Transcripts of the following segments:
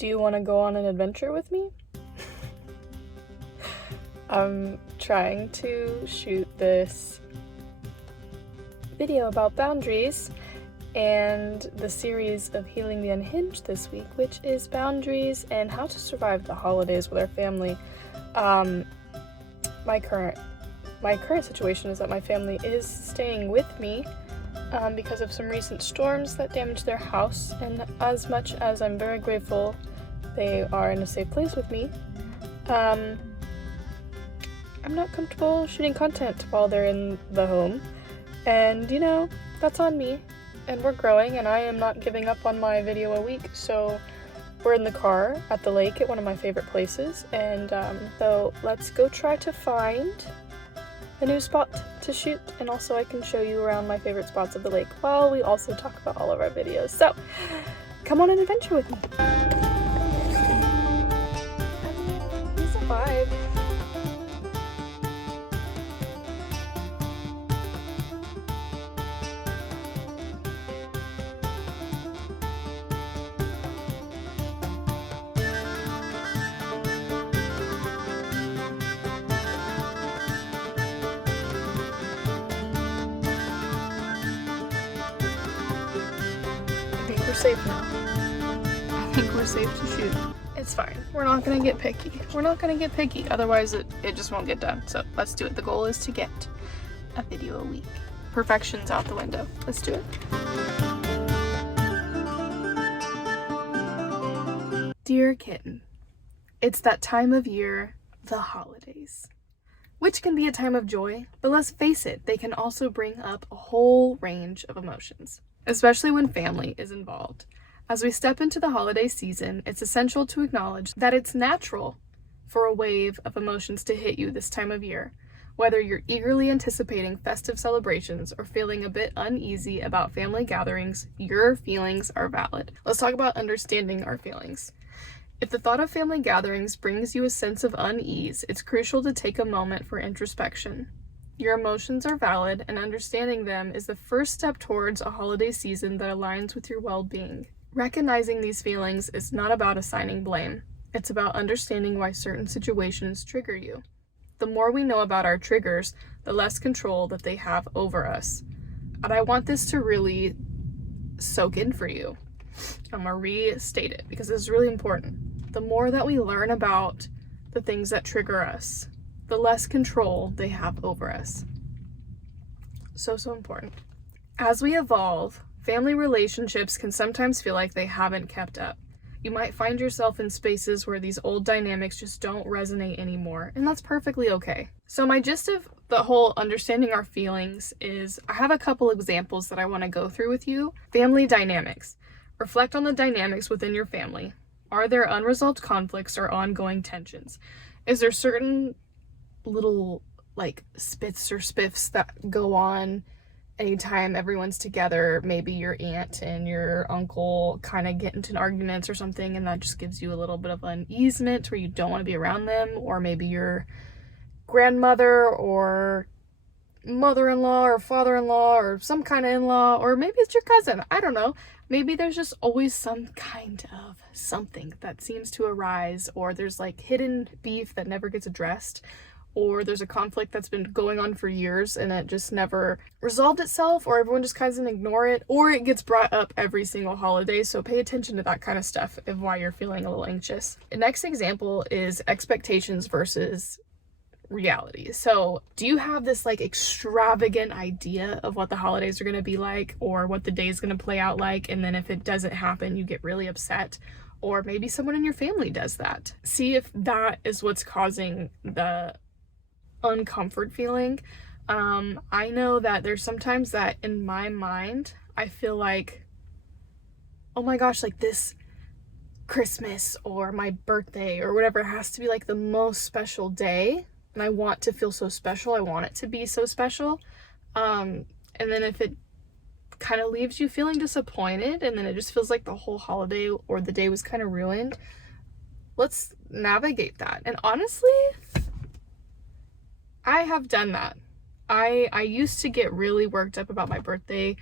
Do you want to go on an adventure with me? I'm trying to shoot this video about boundaries and the series of Healing the Unhinged this week, which is boundaries and how to survive the holidays with our family. My current situation is that my family is staying with me because of some recent storms that damaged their house, and as much as I'm very grateful they are in a safe place with me, I'm not comfortable shooting content while they're in the home, and you know, that's on me, and we're growing, and I am not giving up on my video a week. So we're in the car at the lake at one of my favorite places, and so let's go try to find a new spot to shoot, and also I can show you around my favorite spots of the lake while we also talk about all of our videos. So come on an adventure with me. It's a vibe. We're safe now. I think we're safe to shoot. It's fine. We're not gonna get picky. Otherwise it just won't get done. So let's do it. The goal is to get a video a week. Perfection's out the window. Let's do it. Dear kitten, it's that time of year, the holidays, which can be a time of joy, but let's face it, they can also bring up a whole range of emotions, especially when family is involved. As we step into the holiday season, it's essential to acknowledge that it's natural for a wave of emotions to hit you this time of year. Whether you're eagerly anticipating festive celebrations or feeling a bit uneasy about family gatherings, your feelings are valid. Let's talk about understanding our feelings. If the thought of family gatherings brings you a sense of unease, it's crucial to take a moment for introspection. Your emotions are valid, and understanding them is the first step towards a holiday season that aligns with your well-being. Recognizing these feelings is not about assigning blame. It's about understanding why certain situations trigger you. The more we know about our triggers, the less control that they have over us. And I want this to really soak in for you. I'm gonna restate it because it's really important. The more that we learn about the things that trigger us, the less control they have over us. So important. As we evolve, family relationships can sometimes feel like they haven't kept up. You might find yourself in spaces where these old dynamics just don't resonate anymore, and that's perfectly okay. So my gist of the whole understanding our feelings is I have a couple examples that I want to go through with you. Family dynamics. Reflect on the dynamics within your family. Are there unresolved conflicts or ongoing tensions? Is there certain little like spits or spiffs that go on anytime everyone's together? Maybe your aunt and your uncle kind of get into an argument or something, and that just gives you a little bit of uneasement where you don't want to be around them. Or maybe your grandmother or mother-in-law or father-in-law or some kind of in-law, or maybe it's your cousin. I don't know. Maybe there's just always some kind of something that seems to arise, or there's like hidden beef that never gets addressed, or there's a conflict that's been going on for years and it just never resolved itself, or everyone just kind of ignore it, or it gets brought up every single holiday. So pay attention to that kind of stuff of why you're feeling a little anxious. The next example is expectations versus reality. So do you have this like extravagant idea of what the holidays are going to be like, or what the day is going to play out like, and then if it doesn't happen you get really upset? Or maybe someone in your family does that. See if that is what's causing the uncomfort feeling. I know that there's sometimes that in my mind I feel like, oh my gosh, like this Christmas or my birthday or whatever has to be like the most special day, and I want to feel so special. I want it to be so special. And then if it kind of leaves you feeling disappointed, and then it just feels like the whole holiday or the day was kind of ruined, let's navigate that. And honestly, I have done that. I used to get really worked up about my birthday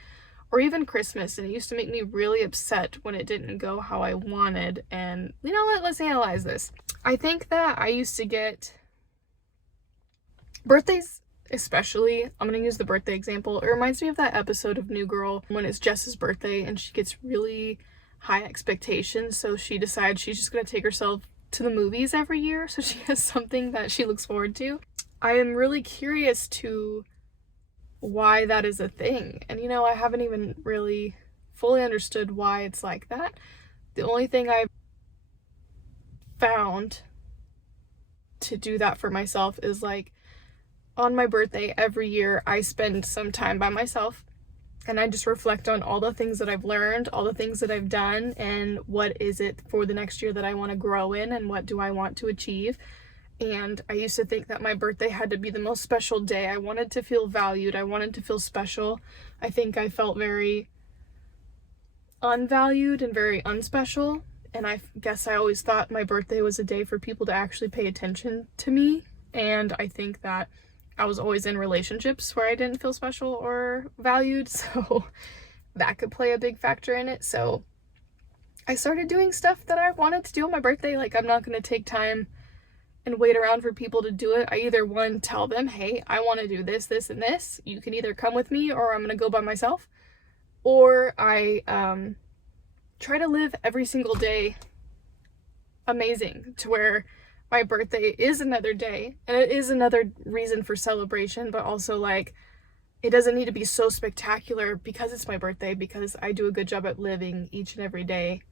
or even Christmas, and it used to make me really upset when it didn't go how I wanted. And you know what, let's analyze this. I think that I used to get birthdays, especially, I'm gonna use the birthday example. It reminds me of that episode of New Girl when it's Jess's birthday and she gets really high expectations, so she decides she's just gonna take herself to the movies every year so she has something that she looks forward to. I am really curious to why that is a thing, and you know, I haven't even really fully understood why it's like that. The only thing I've found to do that for myself is like on my birthday every year I spend some time by myself and I just reflect on all the things that I've learned, all the things that I've done, and what is it for the next year that I want to grow in and what do I want to achieve. And I used to think that my birthday had to be the most special day. I wanted to feel valued. I wanted to feel special. I think I felt very unvalued and very unspecial. And I guess I always thought my birthday was a day for people to actually pay attention to me. And I think that I was always in relationships where I didn't feel special or valued, so that could play a big factor in it. So I started doing stuff that I wanted to do on my birthday. Like, I'm not going to take time and wait around for people to do it. I either, one, tell them, hey, I want to do this, this, and this. You can either come with me or I'm going to go by myself. Or I try to live every single day amazing, to where my birthday is another day and it is another reason for celebration, but also like it doesn't need to be so spectacular because it's my birthday, because I do a good job at living each and every day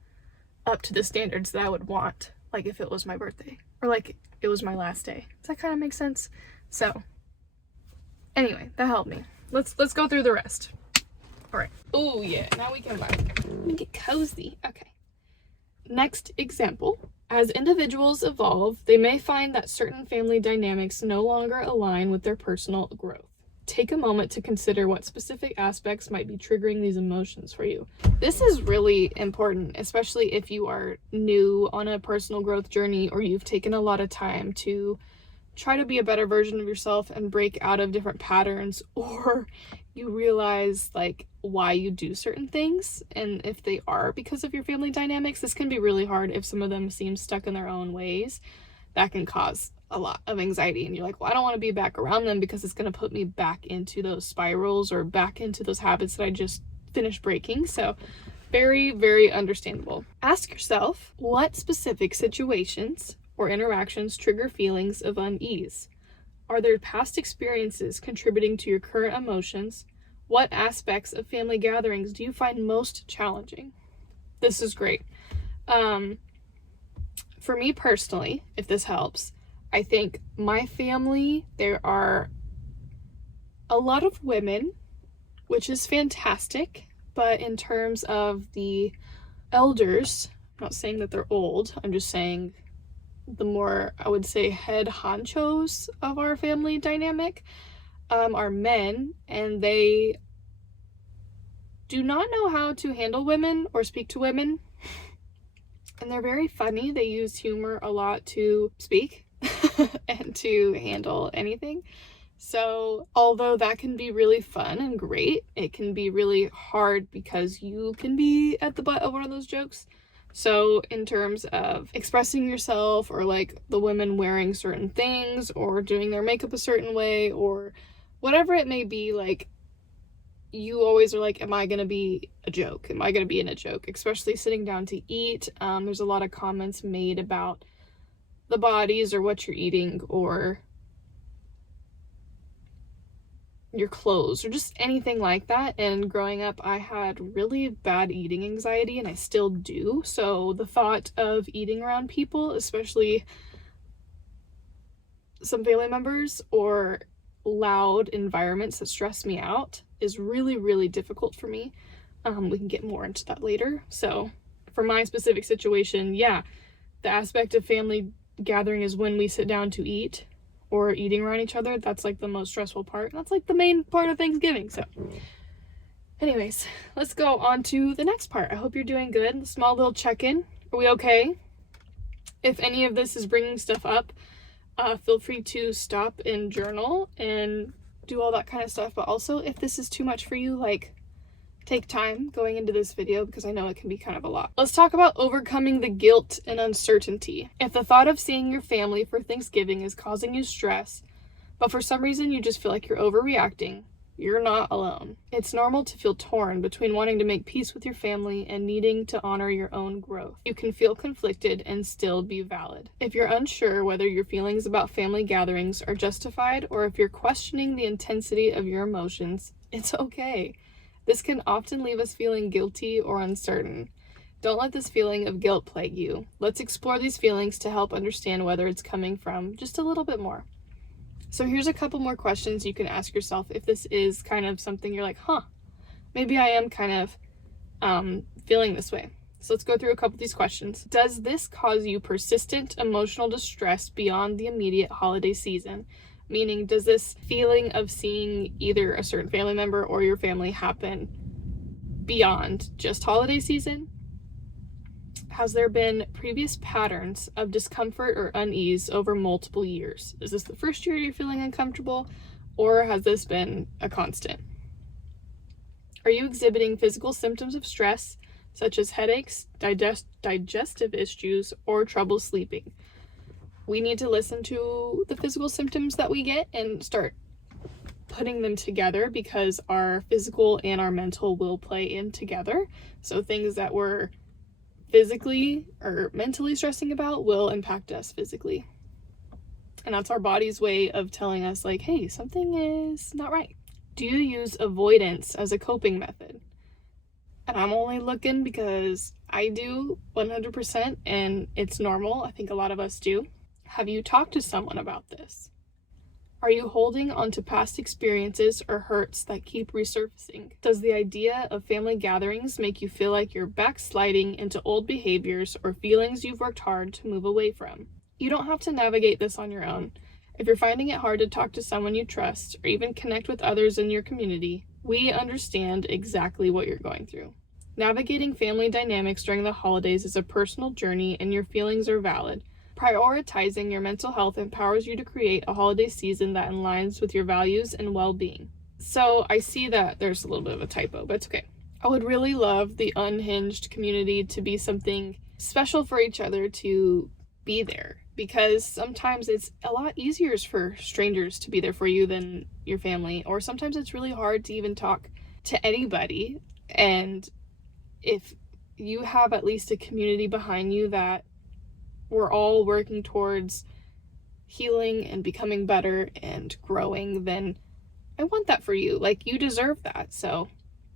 up to the standards that I would want, like if it was my birthday or like it was my last day. Does that kind of make sense? So anyway, that helped me. Let's go through the rest. All right. Oh yeah, now we can get cozy. Okay. Next example. As individuals evolve, they may find that certain family dynamics no longer align with their personal growth. Take a moment to consider what specific aspects might be triggering these emotions for you. This is really important, especially if you are new on a personal growth journey or you've taken a lot of time to try to be a better version of yourself and break out of different patterns, or you realize like why you do certain things, and if they are because of your family dynamics. This can be really hard if some of them seem stuck in their own ways. That can cause a lot of anxiety, and you're like, well, I don't want to be back around them because it's going to put me back into those spirals or back into those habits that I just finished breaking. So very, very understandable. Ask yourself, what specific situations or interactions trigger feelings of unease? Are there past experiences contributing to your current emotions? What aspects of family gatherings do you find most challenging? This is great. For me personally, if this helps, I think my family, there are a lot of women, which is fantastic, but in terms of the elders, I'm not saying that they're old, I'm just saying the more, I would say, head honchos of our family dynamic are men, and they do not know how to handle women or speak to women. And they're very funny. They use humor a lot to speak and to handle anything. So although that can be really fun and great, it can be really hard because you can be at the butt of one of those jokes. So in terms of expressing yourself, or like the women wearing certain things or doing their makeup a certain way or whatever it may be, like you always are like, am I going to be a joke? Am I going to be in a joke? Especially sitting down to eat. There's a lot of comments made about the bodies or what you're eating or your clothes or just anything like that. And growing up, I had really bad eating anxiety, and I still do. So the thought of eating around people, especially some family members or loud environments that stress me out, is really, really difficult for me. We can get more into that later. So for my specific situation, yeah, the aspect of family gathering is when we sit down to eat or eating around each other. That's like the most stressful part. That's like the main part of Thanksgiving. So anyways, let's go on to the next part. I hope you're doing good. Small little check-in. Are we okay? If any of this is bringing stuff up, feel free to stop and journal and do all that kind of stuff. But also, if this is too much for you, like, take time going into this video because I know it can be kind of a lot. Let's talk about overcoming the guilt and uncertainty. If the thought of seeing your family for Thanksgiving is causing you stress, but for some reason you just feel like you're overreacting, you're not alone. It's normal to feel torn between wanting to make peace with your family and needing to honor your own growth. You can feel conflicted and still be valid. If you're unsure whether your feelings about family gatherings are justified or if you're questioning the intensity of your emotions, it's okay. This can often leave us feeling guilty or uncertain. Don't let this feeling of guilt plague you. Let's explore these feelings to help understand whether it's coming from just a little bit more. So here's a couple more questions you can ask yourself if this is kind of something you're like, maybe I am kind of feeling this way. So let's go through a couple of these questions. Does this cause you persistent emotional distress beyond the immediate holiday season? Meaning, does this feeling of seeing either a certain family member or your family happen beyond just holiday season? Has there been previous patterns of discomfort or unease over multiple years? Is this the first year you're feeling uncomfortable, or has this been a constant? Are you exhibiting physical symptoms of stress, such as headaches, digestive issues, or trouble sleeping? We need to listen to the physical symptoms that we get and start putting them together because our physical and our mental will play in together. So things that we're physically or mentally stressing about will impact us physically. And that's our body's way of telling us like, hey, something is not right. Do you use avoidance as a coping method? And I'm only looking because I do 100% and it's normal. I think a lot of us do. Have you talked to someone about this? Are you holding onto past experiences or hurts that keep resurfacing? Does the idea of family gatherings make you feel like you're backsliding into old behaviors or feelings you've worked hard to move away from? You don't have to navigate this on your own. If you're finding it hard to talk to someone you trust or even connect with others in your community, we understand exactly what you're going through. Navigating family dynamics during the holidays is a personal journey and your feelings are valid. Prioritizing your mental health empowers you to create a holiday season that aligns with your values and well-being. So I see that there's a little bit of a typo, but it's okay. I would really love the unhinged community to be something special for each other to be there, because sometimes it's a lot easier for strangers to be there for you than your family, or sometimes it's really hard to even talk to anybody. And if you have at least a community behind you that we're all working towards healing and becoming better and growing, then I want that for you. Like, you deserve that. So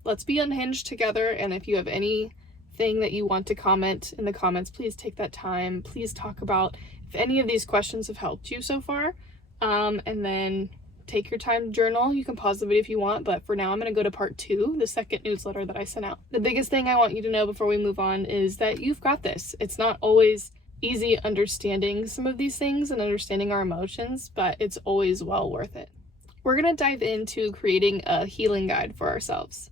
let's be unhinged together. And if you have anything that you want to comment in the comments, please take that time. Please talk about if any of these questions have helped you so far. And then take your time to journal. You can pause the video if you want, but for now I'm going to go to part 2, the second newsletter that I sent out. The biggest thing I want you to know before we move on is that you've got this. It's not always easy understanding some of these things and understanding our emotions, but it's always well worth it. We're going to dive into creating a healing guide for ourselves.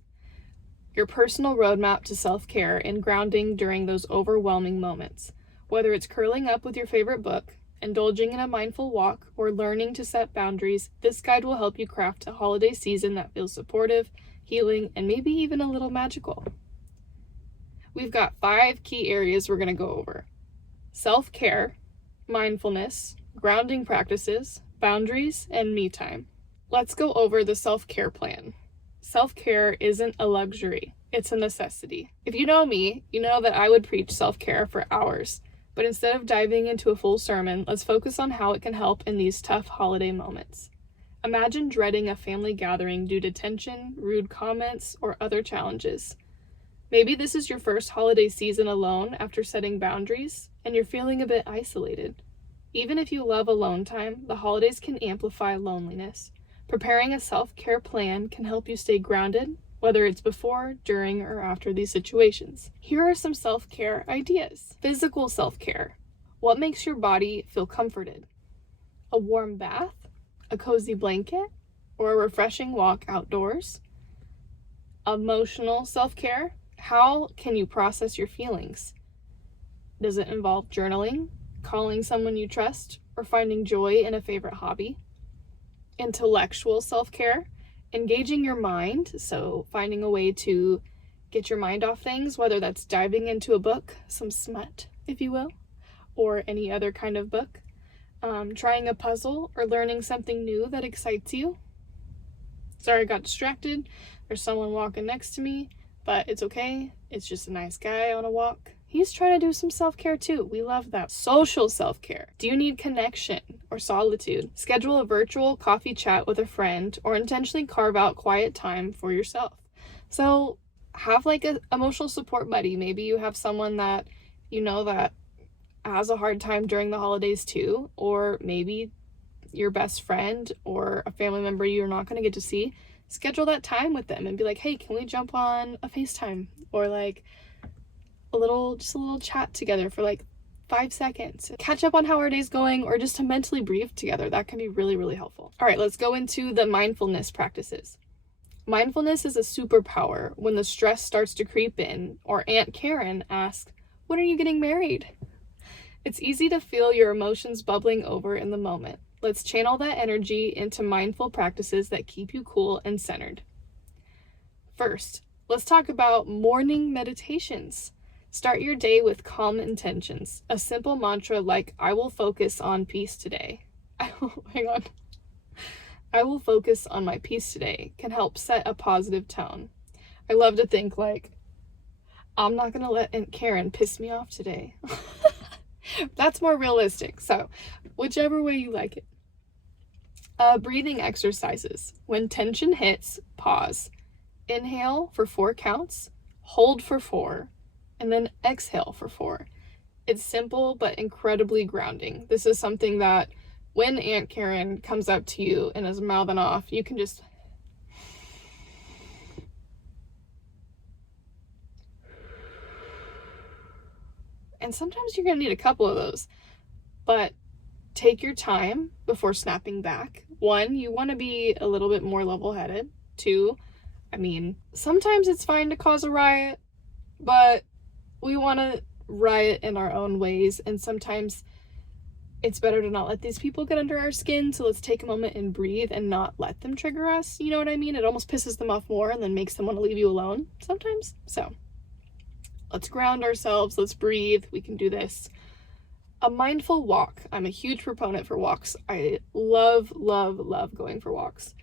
Your personal roadmap to self-care and grounding during those overwhelming moments. Whether it's curling up with your favorite book, indulging in a mindful walk, or learning to set boundaries, this guide will help you craft a holiday season that feels supportive, healing, and maybe even a little magical. We've got 5 key areas we're going to go over. Self-care, mindfulness, grounding practices, boundaries, and me time. Let's go over the self-care plan. Self-care isn't a luxury, it's a necessity. If you know me, you know that I would preach self-care for hours, but instead of diving into a full sermon, let's focus on how it can help in these tough holiday moments. Imagine dreading a family gathering due to tension, rude comments, or other challenges. Maybe this is your first holiday season alone after setting boundaries, and you're feeling a bit isolated. Even if you love alone time, the holidays can amplify loneliness. Preparing a self-care plan can help you stay grounded, whether it's before, during, or after these situations. Here are some self-care ideas. Physical self-care. What makes your body feel comforted? A warm bath, a cozy blanket, or a refreshing walk outdoors? Emotional self-care. How can you process your feelings? Does it involve journaling, calling someone you trust, or finding joy in a favorite hobby? Intellectual self-care. engaging your mind, so finding a way to get your mind off things, whether that's diving into a book, some smut, if you will, or any other kind of book, trying a puzzle, or learning something new that excites you. Sorry, I got distracted. There's someone walking next to me, but it's okay. It's just a nice guy on a walk. He's trying to do some self-care too. We love that. Social self-care. Do you need connection or solitude? Schedule a virtual coffee chat with a friend, or intentionally carve out quiet time for yourself. So have like an emotional support buddy. Maybe you have someone that you know that has a hard time during the holidays too, or maybe your best friend or a family member you're not going to get to see. Schedule that time with them and be like, hey, can we jump on a FaceTime, or like a little chat together for like 5 seconds. Catch up on how our day's going, or just to mentally breathe together. That can be really, really helpful. All right, let's go into the mindfulness practices. Mindfulness is a superpower when the stress starts to creep in, or Aunt Karen asks, when are you getting married? It's easy to feel your emotions bubbling over in the moment. Let's channel that energy into mindful practices that keep you cool and centered. First, let's talk about morning meditations. Start your day with calm intentions. A simple mantra like, I will focus on peace today. Hang on. I will focus on my peace today can help set a positive tone. I love to think like, I'm not going to let Aunt Karen piss me off today. That's more realistic. So whichever way you like it. Breathing exercises. When tension hits, pause. Inhale for 4 counts, hold for 4, and then exhale for 4. It's simple but incredibly grounding. This is something that when Aunt Karen comes up to you and is mouthing off, you can just and sometimes you're going to need a couple of those, but take your time before snapping back. 1, you want to be a little bit more level-headed. 2, sometimes it's fine to cause a riot, but we want to riot in our own ways, and sometimes it's better to not let these people get under our skin, so let's take a moment and breathe and not let them trigger us, you know what I mean? It almost pisses them off more and then makes them want to leave you alone sometimes. So let's ground ourselves, let's breathe, we can do this. A mindful walk. I'm a huge proponent for walks. I love going for walks.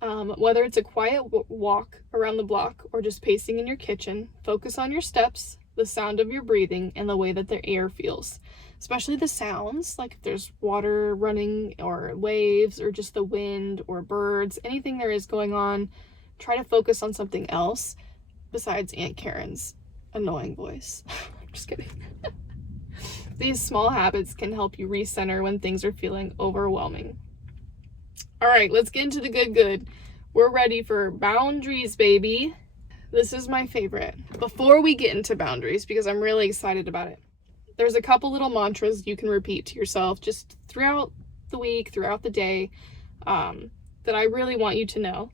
Whether it's a quiet walk around the block or just pacing in your kitchen, focus on your steps, the sound of your breathing, and the way that the air feels. Especially the sounds, like if there's water running or waves or just the wind or birds, anything there is going on. Try to focus on something else besides Aunt Karen's annoying voice. I'm just kidding. These small habits can help you recenter when things are feeling overwhelming. All right, let's get into the good. We're ready for boundaries, baby. This is my favorite. Before we get into boundaries, because I'm really excited about it, there's a couple little mantras you can repeat to yourself just throughout the week, throughout the day, that I really want you to know.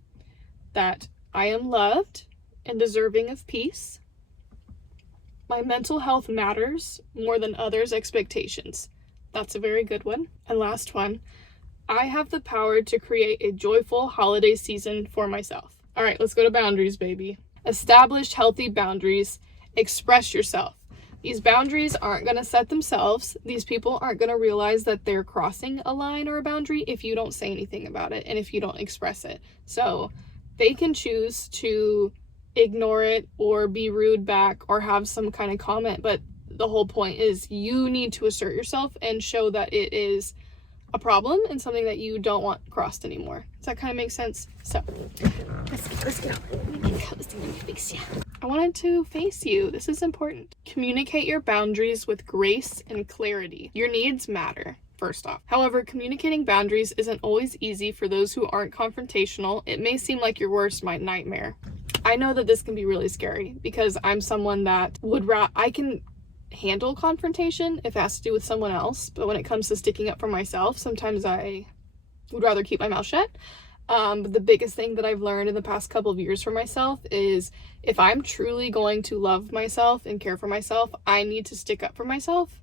That I am loved and deserving of peace. My mental health matters more than others' expectations. That's a very good one. And last one, I have the power to create a joyful holiday season for myself. All right, let's go to boundaries, baby. Establish healthy boundaries. Express yourself. These boundaries aren't going to set themselves. These people aren't going to realize that they're crossing a line or a boundary if you don't say anything about it and if you don't express it. So they can choose to ignore it or be rude back or have some kind of comment, but the whole point is you need to assert yourself and show that it is a problem and something that you don't want crossed anymore. Does that kind of make sense? So let's go. I wanted to face you. This is important. Communicate your boundaries with grace and clarity. Your needs matter, first off. However, communicating boundaries isn't always easy for those who aren't confrontational. It may seem like your worst nightmare. I know that this can be really scary because I'm someone that I can handle confrontation if it has to do with someone else, but when it comes to sticking up for myself, sometimes I would rather keep my mouth shut. But the biggest thing that I've learned in the past couple of years for myself is if I'm truly going to love myself and care for myself, I need to stick up for myself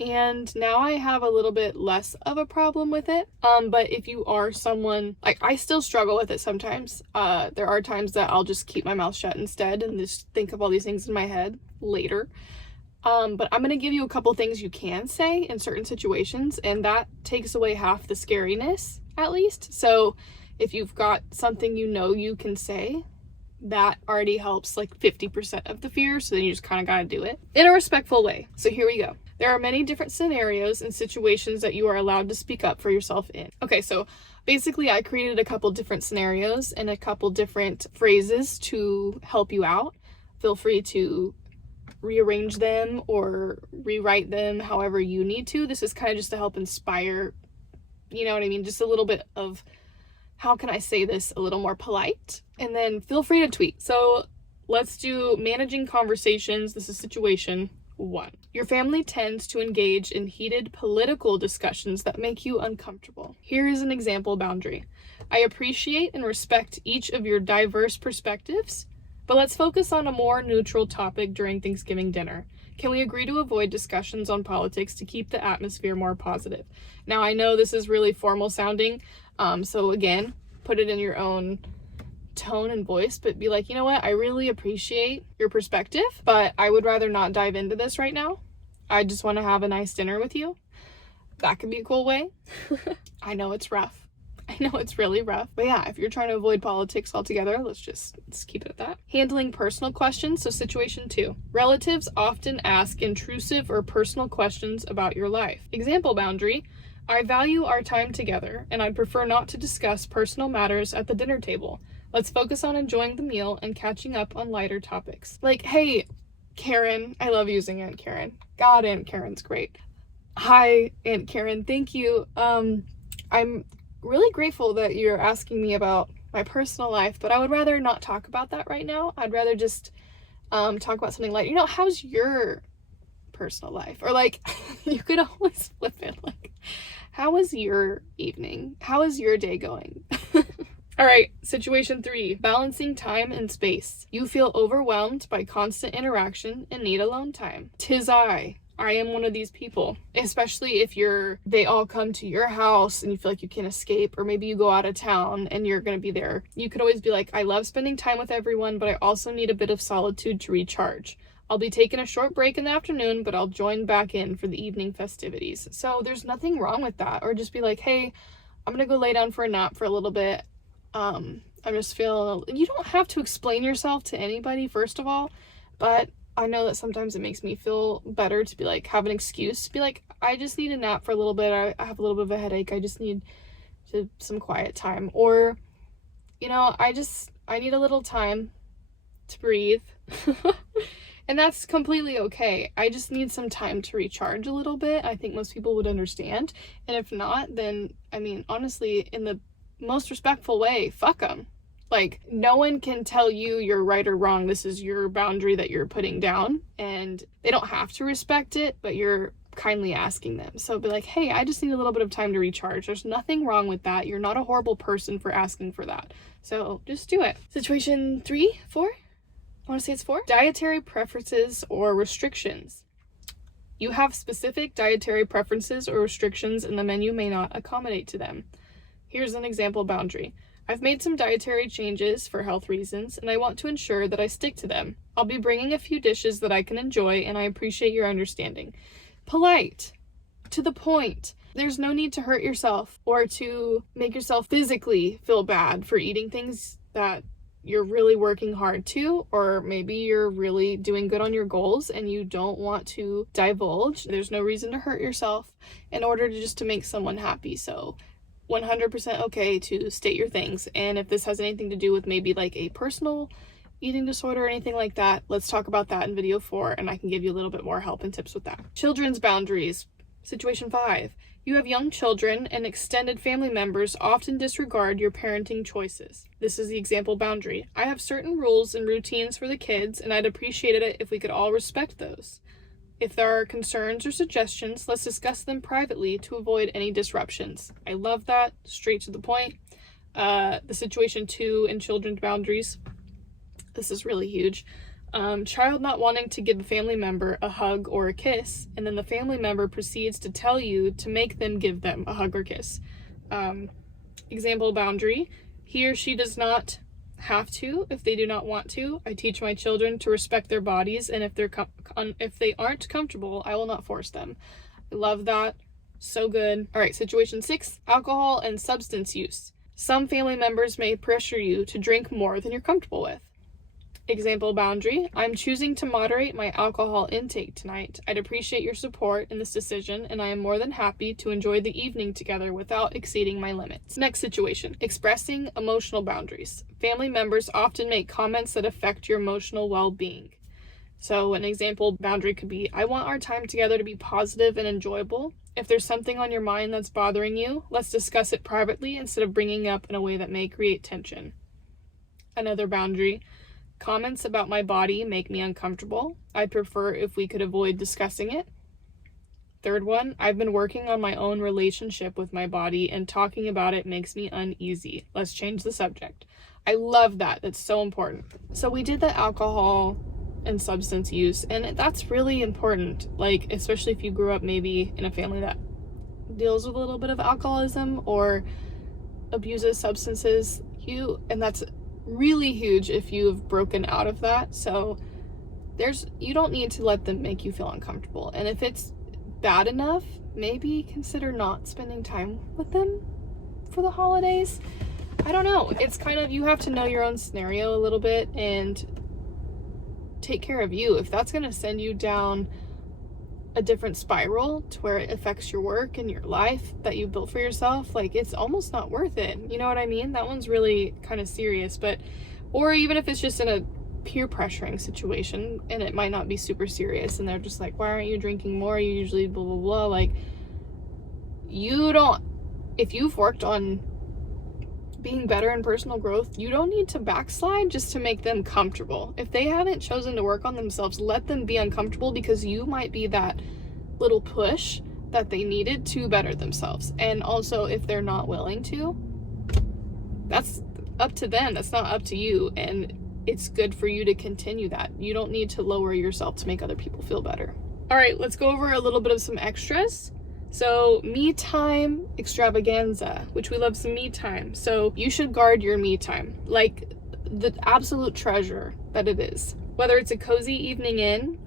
and now I have a little bit less of a problem with it. But if you are someone, like, I still struggle with it sometimes. There are times that I'll just keep my mouth shut instead and just think of all these things in my head later. But I'm gonna give you a couple things you can say in certain situations, and that takes away half the scariness, at least. So if you've got something you can say, that already helps like 50% of the fear, so then you just kind of gotta do it in a respectful way. So here we go. There are many different scenarios and situations that you are allowed to speak up for yourself in. Okay, so basically I created a couple different scenarios and a couple different phrases to help you out. Feel free to rearrange them or rewrite them however you need to. This is kind of just to help inspire, you know what I mean? Just a little bit of, how can I say this a little more polite? And then feel free to tweet. So let's do managing conversations. This is situation 1. Your family tends to engage in heated political discussions that make you uncomfortable. Here is an example boundary. I appreciate and respect each of your diverse perspectives, but let's focus on a more neutral topic during Thanksgiving dinner. Can we agree to avoid discussions on politics to keep the atmosphere more positive? Now, I know this is really formal sounding, so again, put it in your own tone and voice, but be like, you know what, I really appreciate your perspective, but I would rather not dive into this right now. I just want to have a nice dinner with you. That could be a cool way. I know it's rough. I know it's really rough, but yeah, if you're trying to avoid politics altogether, let's keep it at that. Handling personal questions. So situation 2, relatives often ask intrusive or personal questions about your life. Example boundary. I value our time together, and I'd prefer not to discuss personal matters at the dinner table. Let's focus on enjoying the meal and catching up on lighter topics. Like, hey, Karen, I love using Aunt Karen. God, Aunt Karen's great. Hi, Aunt Karen, thank you. I'm really grateful that you're asking me about my personal life, but I would rather not talk about that right now. I'd rather just talk about something like, you know, how's your personal life? Or like, you could always flip it, like, how was your evening? How is your day going? All right, situation 3, balancing time and space. You feel overwhelmed by constant interaction and need alone time. 'Tis I am one of these people, especially if they all come to your house and you feel like you can't escape, or maybe you go out of town and you're going to be there. You could always be like, I love spending time with everyone, but I also need a bit of solitude to recharge. I'll be taking a short break in the afternoon, but I'll join back in for the evening festivities. So there's nothing wrong with that. Or just be like, hey, I'm going to go lay down for a nap for a little bit. I'm just feeling, you don't have to explain yourself to anybody, first of all, but I know that sometimes it makes me feel better to be like, have an excuse to be like, I just need a nap for a little bit. I have a little bit of a headache. I just need some quiet time. Or, you know, I need a little time to breathe. And that's completely okay. I just need some time to recharge a little bit. I think most people would understand. And if not, then, I mean, honestly, in the most respectful way, fuck them. Like, no one can tell you you're right or wrong. This is your boundary that you're putting down, and they don't have to respect it, but you're kindly asking them. So be like, hey, I just need a little bit of time to recharge. There's nothing wrong with that. You're not a horrible person for asking for that. So just do it. Situation 3, 4? I want to say it's 4. Dietary preferences or restrictions. You have specific dietary preferences or restrictions, and the menu may not accommodate to them. Here's an example boundary. I've made some dietary changes for health reasons, and I want to ensure that I stick to them. I'll be bringing a few dishes that I can enjoy, and I appreciate your understanding. Polite. To the point. There's no need to hurt yourself or to make yourself physically feel bad for eating things that you're really working hard to, or maybe you're really doing good on your goals and you don't want to divulge. There's no reason to hurt yourself in order to make someone happy. So 100% okay to state your things. And if this has anything to do with maybe like a personal eating disorder or anything like that, let's talk about that in video 4, and I can give you a little bit more help and tips with that. Children's boundaries. Situation 5. You have young children, and extended family members often disregard your parenting choices. This is the example boundary. I have certain rules and routines for the kids, and I'd appreciate it if we could all respect those. If there are concerns or suggestions, let's discuss them privately to avoid any disruptions. I love that. Straight to the point. The situation 2 in children's boundaries. This is really huge. Child not wanting to give a family member a hug or a kiss, and then the family member proceeds to tell you to make them give them a hug or kiss. Example boundary. He or she does not have to if they do not want to. I teach my children to respect their bodies, and if they aren't comfortable, I will not force them. I love that. So good. All right, situation 6, alcohol and substance use. Some family members may pressure you to drink more than you're comfortable with. Example boundary. I'm choosing to moderate my alcohol intake tonight. I'd appreciate your support in this decision, and I am more than happy to enjoy the evening together without exceeding my limits. Next situation. Expressing emotional boundaries. Family members often make comments that affect your emotional well-being. So an example boundary could be, I want our time together to be positive and enjoyable. If there's something on your mind that's bothering you, let's discuss it privately instead of bringing it up in a way that may create tension. Another boundary. Comments about my body make me uncomfortable. I'd prefer if we could avoid discussing it. Third one, I've been working on my own relationship with my body, and talking about it makes me uneasy. Let's change the subject. I love that. That's so important. So we did the alcohol and substance use, and that's really important. Like, especially if you grew up maybe in a family that deals with a little bit of alcoholism or abuses substances, and that's really huge if you've broken out of that. So you don't need to let them make you feel uncomfortable, and if it's bad enough, maybe consider not spending time with them for the holidays. I don't know, it's kind of, you have to know your own scenario a little bit and take care of you. If that's going to send you down a different spiral to where it affects your work and your life that you built for yourself, like, it's almost not worth it. You know what I mean? That one's really kind of serious. But, or even if it's just in a peer pressuring situation and it might not be super serious and they're just like, why aren't you drinking more? You usually blah, blah, blah. Like, if you've worked on being better in personal growth, you don't need to backslide just to make them comfortable. If they haven't chosen to work on themselves, let them be uncomfortable, because you might be that little push that they needed to better themselves. And also, if they're not willing to, that's up to them. That's not up to you. And it's good for you to continue that. You don't need to lower yourself to make other people feel better. All right, let's go over a little bit of some extras. So, me time extravaganza, which we love some me time. So you should guard your me time like the absolute treasure that it is. Whether it's a cozy evening in,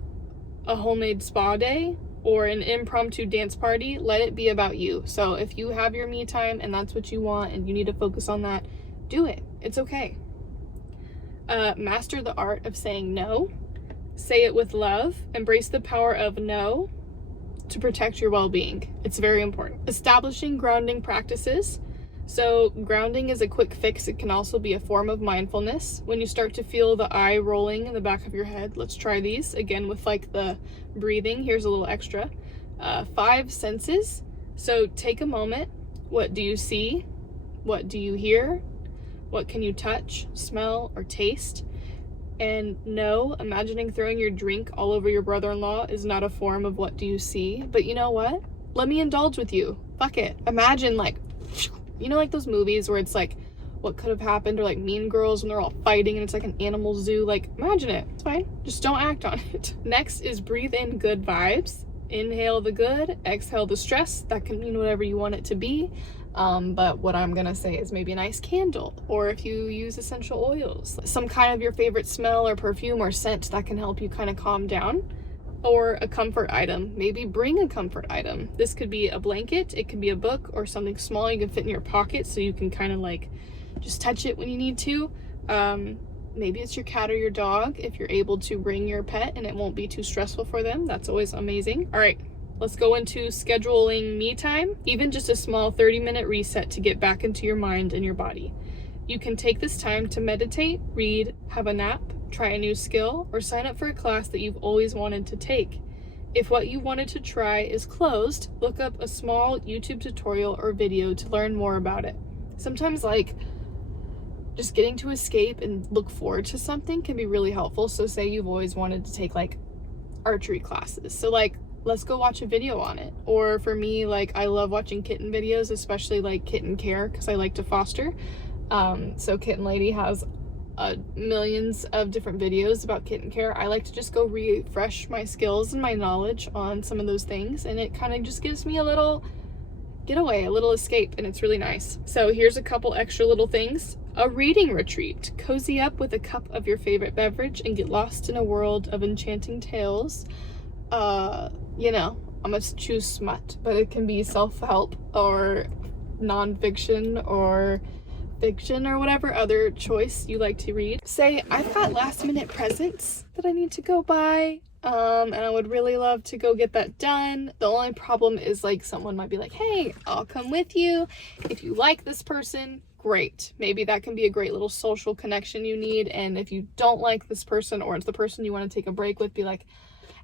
a homemade spa day, or an impromptu dance party, let it be about you. So if you have your me time and that's what you want and you need to focus on that, do it. It's okay. Master the art of saying no. Say it with love. Embrace the power of no to protect your well-being. It's very important. Establishing grounding practices. So grounding is a quick fix. It can also be a form of mindfulness. When you start to feel the eye rolling in the back of your head, let's try these again with like the breathing. Here's a little extra. 5 senses. So take a moment. What do you see? What do you hear? What can you touch, smell, or taste? And no, imagining throwing your drink all over your brother-in-law is not a form of what do you see. But you know what? Let me indulge with you. Fuck it. Imagine like, you know, like those movies where it's like, what could have happened, or like Mean Girls when they're all fighting and it's like an animal zoo. Like, imagine it. It's fine. Just don't act on it. Next is breathe in good vibes. Inhale the good, exhale the stress. That can mean whatever you want it to be. But what I'm gonna say is maybe a nice candle, or if you use essential oils, some kind of your favorite smell or perfume or scent that can help you kind of calm down, or a comfort item. Maybe bring a comfort item. This could be a blanket, it could be a book, or something small you can fit in your pocket so you can kind of like just touch it when you need to. Maybe it's your cat or your dog. If you're able to bring your pet and it won't be too stressful for them, that's always amazing. All right. Let's go into scheduling me time, even just a small 30-minute reset to get back into your mind and your body. You can take this time to meditate, read, have a nap, try a new skill, or sign up for a class that you've always wanted to take. If what you wanted to try is closed, look up a small YouTube tutorial or video to learn more about it. Sometimes like just getting to escape and look forward to something can be really helpful. So say you've always wanted to take like archery classes. So like, let's go watch a video on it. Or for me, like, I love watching kitten videos, especially like kitten care, because I like to foster. So Kitten Lady has millions of different videos about kitten care. I like to just go refresh my skills and my knowledge on some of those things, and it kind of just gives me a little getaway, a little escape, and it's really nice. So here's a couple extra little things. A reading retreat. Cozy up with a cup of your favorite beverage and get lost in a world of enchanting tales. You know, I'm gonna choose smut, but it can be self-help or non-fiction or fiction or whatever other choice you like to read. Say, I've got last minute presents that I need to go buy, and I would really love to go get that done. The only problem is, like, someone might be like, hey, I'll come with you. If you like this person, great. Maybe that can be a great little social connection you need. And if you don't like this person, or it's the person you want to take a break with, be like,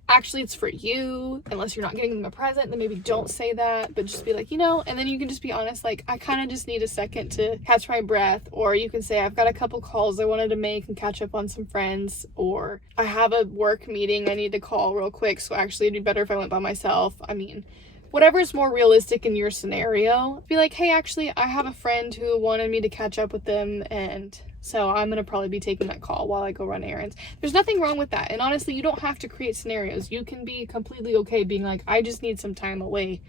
actually it's for you. Unless you're not getting them a present, then maybe don't say that, but just be like, you know, and then you can just be honest, like, I kind of just need a second to catch my breath. Or you can say, I've got a couple calls I wanted to make and catch up on some friends, or I have a work meeting I need to call real quick, so actually it'd be better if I went by myself. I mean, whatever's more realistic in your scenario. Be like, hey, actually I have a friend who wanted me to catch up with them, and so I'm going to probably be taking that call while I go run errands. There's nothing wrong with that. And honestly, you don't have to create scenarios. You can be completely okay being like, I just need some time away.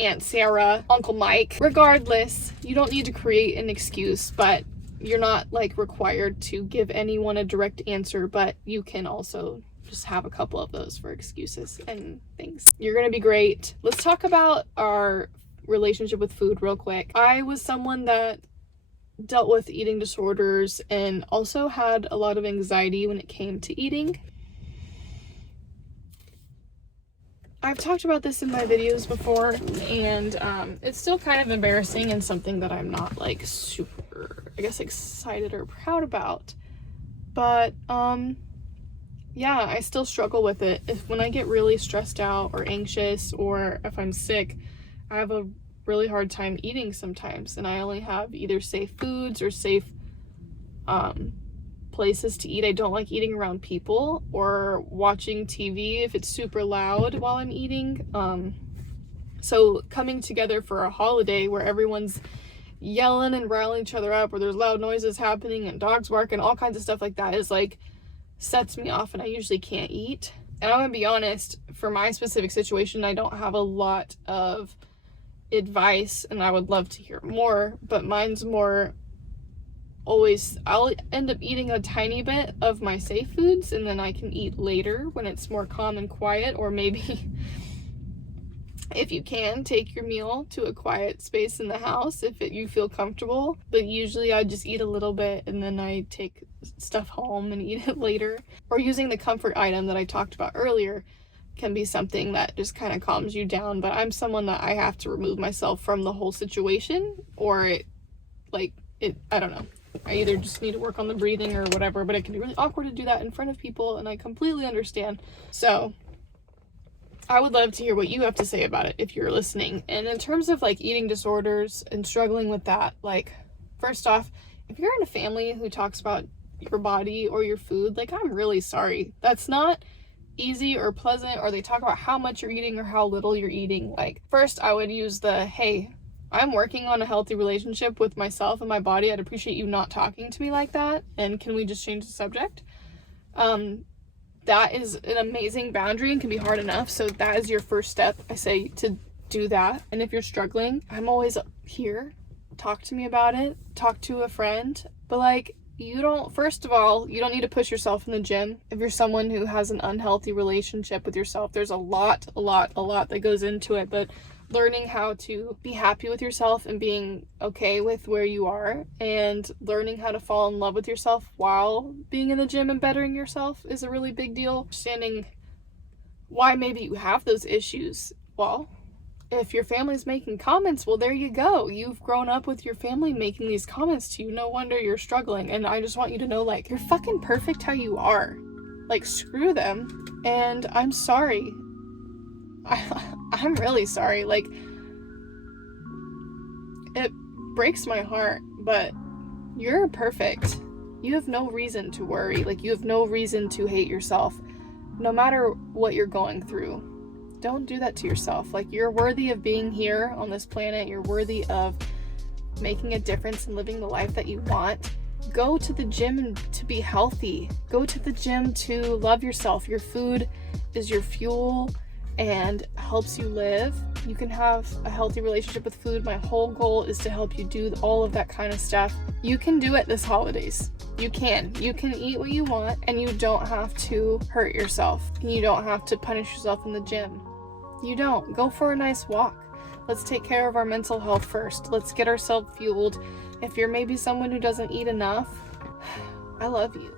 Aunt Sarah, Uncle Mike. Regardless, you don't need to create an excuse, but you're not like required to give anyone a direct answer, but you can also just have a couple of those for excuses and things. You're going to be great. Let's talk about our relationship with food real quick. I was someone that dealt with eating disorders and also had a lot of anxiety when it came to eating. I've talked about this in my videos before, and it's still kind of embarrassing and something that I'm not like super, I guess, excited or proud about. But yeah, I still struggle with it. When I get really stressed out or anxious, or if I'm sick, I have a really hard time eating sometimes, and I only have either safe foods or safe places to eat. I don't like eating around people or watching TV if it's super loud while I'm eating. So coming together for a holiday where everyone's yelling and riling each other up, or there's loud noises happening and dogs barking, all kinds of stuff like that, is like sets me off, and I usually can't eat. And I'm gonna be honest, for my specific situation, I don't have a lot of advice, and I would love to hear more, but mine's more always, I'll end up eating a tiny bit of my safe foods, and then I can eat later when it's more calm and quiet. Or maybe if you can, take your meal to a quiet space in the house if you feel comfortable. But usually I just eat a little bit and then I take stuff home and eat it later. Or using the comfort item that I talked about earlier can be something that just kind of calms you down. But I'm someone that I have to remove myself from the whole situation, or I don't know. I either just need to work on the breathing or whatever, but it can be really awkward to do that in front of people, and I completely understand. So I would love to hear what you have to say about it if you're listening. And in terms of like eating disorders and struggling with that, like, first off, if you're in a family who talks about your body or your food, like, I'm really sorry. That's not easy or pleasant. Or they talk about how much you're eating or how little you're eating. Like, first I would use the, hey, I'm working on a healthy relationship with myself and my body. I'd appreciate you not talking to me like that, and can we just change the subject? That is an amazing boundary and can be hard enough. So that is your first step. I say to do that. And if you're struggling, I'm always here. Talk to me about it. Talk to a friend. But like, first of all, you don't need to push yourself in the gym. If you're someone who has an unhealthy relationship with yourself, there's a lot that goes into it. But learning how to be happy with yourself and being okay with where you are, and learning how to fall in love with yourself while being in the gym and bettering yourself is a really big deal. Understanding why maybe you have those issues. Well, if your family's making comments, well, there you go. You've grown up with your family making these comments to you. No wonder you're struggling. And I just want you to know, like, you're fucking perfect how you are. Like, screw them. And I'm sorry. I'm really sorry. Like, it breaks my heart, but you're perfect. You have no reason to worry. Like, you have no reason to hate yourself, no matter what you're going through. Don't do that to yourself. Like, you're worthy of being here on this planet. You're worthy of making a difference and living the life that you want. go to the gym to be healthy. Go to the gym to love yourself. Your food is your fuel and helps you live. You can have a healthy relationship with food. My whole goal is to help you do all of that kind of stuff. You can do it this holidays. You can eat what you want, and you don't have to hurt yourself. You don't have to punish yourself in the gym. You don't. Go for a nice walk. Let's take care of our mental health first. Let's get ourselves fueled. If you're maybe someone who doesn't eat enough, I love you.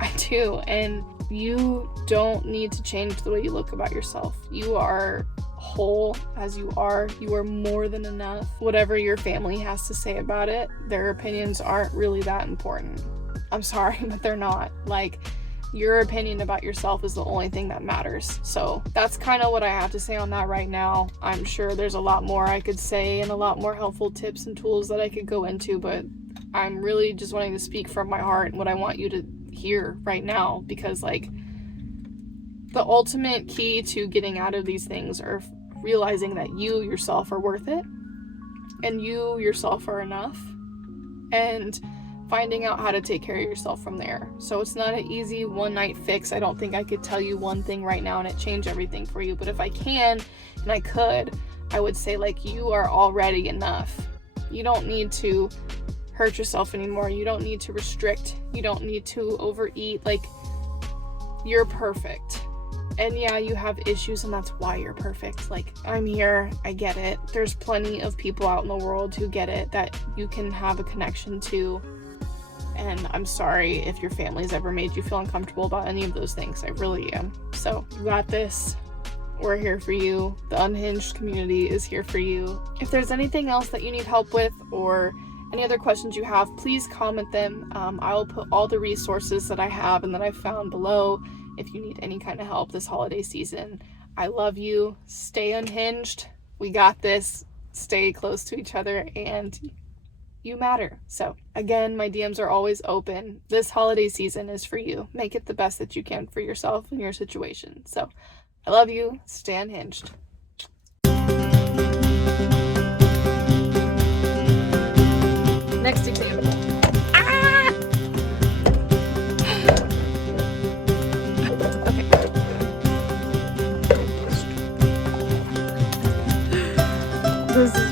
I do. And you don't need to change the way you look about yourself. You are whole as you are. You are more than enough. Whatever your family has to say about it, their opinions aren't really that important. I'm sorry, but they're not. Like, your opinion about yourself is the only thing that matters. So that's kind of what I have to say on that right now. I'm sure there's a lot more I could say and a lot more helpful tips and tools that I could go into, but I'm really just wanting to speak from my heart and what I want you to hear right now, because like the ultimate key to getting out of these things are realizing that you yourself are worth it and you yourself are enough, and finding out how to take care of yourself from there. So it's not an easy one night fix. I don't think I could tell you one thing right now and it change everything for you, but if I can, and I could, I would say like you are already enough. You don't need to hurt yourself anymore. You don't need to restrict. You don't need to overeat. Like, you're perfect. And yeah, you have issues, and that's why you're perfect. Like, I'm here, I get it. There's plenty of people out in the world who get it, that you can have a connection to. And I'm sorry if your family's ever made you feel uncomfortable about any of those things. I really am. So you got this. We're here for you. The Unhinged community is here for you. If there's anything else that you need help with, or any other questions you have, please comment them. I'll put all the resources that I have and that I found below if you need any kind of help this holiday season. I love you. Stay unhinged. We got this. Stay close to each other, and you matter. So again, my DMs are always open. This holiday season is for you. Make it the best that you can for yourself and your situation. So I love you. Stay unhinged. Next example. Okay. This is